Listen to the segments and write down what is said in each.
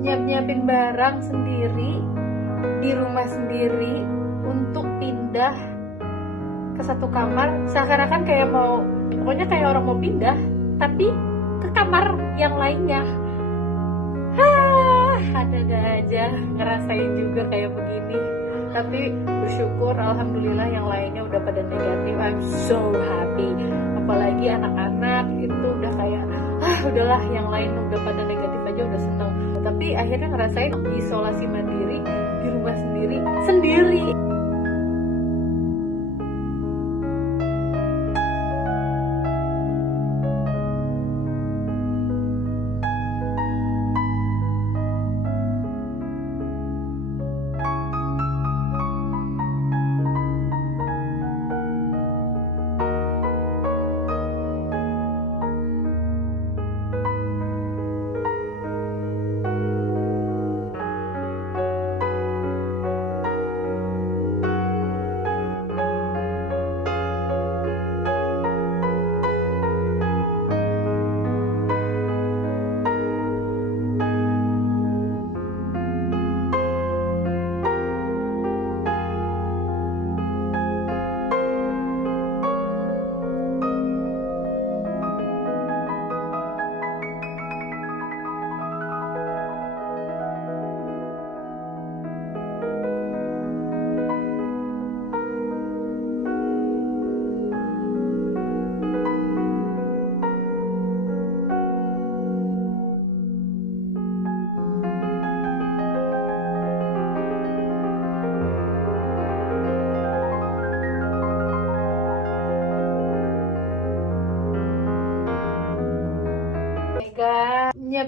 nyiapin barang sendiri di rumah sendiri untuk pindah ke satu kamar, seakan-akan kayak mau, pokoknya kayak orang mau pindah tapi ke kamar yang lainnya. Ada aja ngerasain juga kayak begini, tapi bersyukur alhamdulillah yang lainnya udah pada negatif. I'm so happy. Apalagi anak-anak itu udah kayak udahlah, yang lain udah pada negatif aja udah seneng. Tapi akhirnya ngerasain isolasi mandiri di rumah sendiri.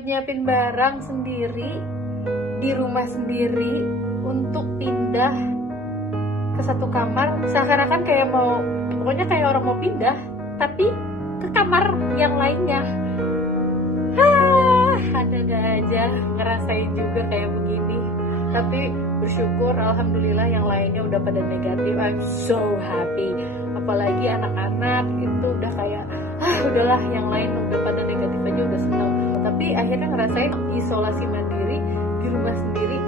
Nyiapin barang sendiri di rumah sendiri untuk pindah ke satu kamar, seakan-akan kayak mau, pokoknya kayak orang mau pindah tapi ke kamar yang lainnya. Ada aja ngerasain juga kayak begini, tapi bersyukur alhamdulillah yang lainnya udah pada negatif. I'm so happy. Apalagi anak-anak itu udah kayak udahlah, yang lain udah pada negatif aja udah seneng. Tapi akhirnya ngerasain isolasi mandiri di rumah sendiri.